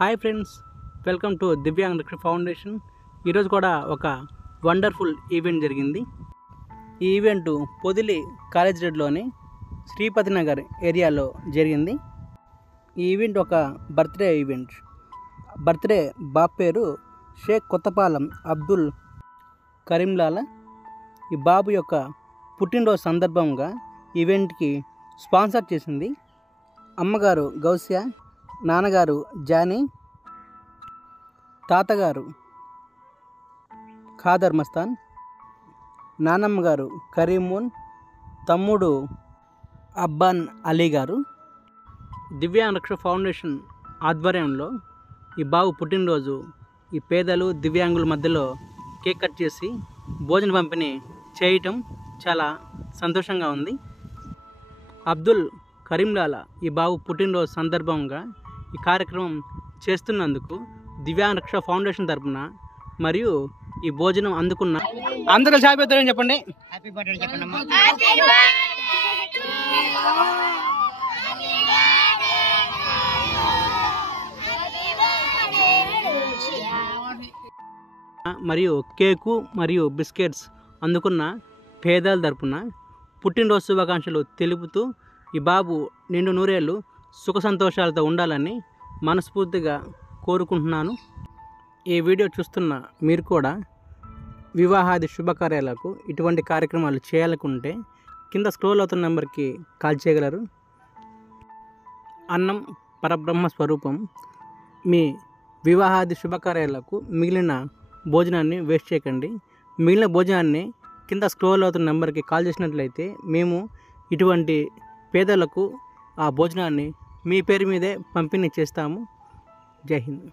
Hi friends, welcome to divyang రక్ష foundation. ఈరోజు కూడా ఒక వండర్ఫుల్ ఈవెంట్ జరిగింది. ఈ ఈవెంట్ పొదిలి కాలేజ్ రోడ్లోని శ్రీపతి నగర్ ఏరియాలో జరిగింది. ఈ ఈవెంట్ ఒక బర్త్డే ఈవెంట్. బర్త్డే బాబు పేరు షేక్ కొత్తపాలెం అబ్దుల్ కరీంలాలా. ఈ బాబు యొక్క పుట్టినరోజు సందర్భంగా ఈవెంట్కి స్పాన్సర్ చేసింది అమ్మగారు గౌసియా, నాన్నగారు జానీ, తాతగారు ఖాదర్ మస్తాన్, నానమ్మగారు కరీమున్, తమ్ముడు అబ్బాన్ అలీ గారు. దివ్యాంగ్ రక్ష ఫౌండేషన్ ఆధ్వర్యంలో ఈ బాబు పుట్టినరోజు ఈ పేదలు దివ్యాంగుల మధ్యలో కేక్ కట్ చేసి భోజన పంపిణీ చేయటం చాలా సంతోషంగా ఉంది. అబ్దుల్ కరీంలాలా ఈ బాబు పుట్టినరోజు సందర్భంగా ఈ కార్యక్రమం చేస్తున్నందుకు దివ్యాంగ్ రక్ష ఫౌండేషన్ తరఫున మరియు ఈ భోజనం అందుకున్న అందరూ హ్యాపీ బర్త్డే చెప్పండి. హ్యాపీ బర్త్డే చెప్పండి అమ్మా. మరియు కేకు మరియు బిస్కెట్స్ అందుకున్న పేదల తరపున పుట్టినరోజు శుభాకాంక్షలు తెలుపుతూ ఈ బాబు నిండు నూరేళ్ళు సుఖ సంతోషాలతో ఉండాలని మనస్ఫూర్తిగా కోరుకుంటున్నాను. ఈ వీడియో చూస్తున్న మీరు కూడా వివాహాది శుభకార్యాలకు ఇటువంటి కార్యక్రమాలు చేయాలనుకుంటే కింద స్క్రోల్ అవుతున్న నెంబర్కి కాల్ చేయగలరు. అన్నం పరబ్రహ్మ స్వరూపం. మీ వివాహాది శుభకార్యాలకు మిగిలిన భోజనాన్ని వేస్ట్ చేయకండి. మిగిలిన భోజనాన్ని కింద స్క్రోల్ అవుతున్న నెంబర్కి కాల్ చేసినట్లయితే మేము ఇటువంటి పేదలకు ఆ భోజనాన్ని మీ పేరు మీదే పంపిణీ చేస్తాము. జై హింద్.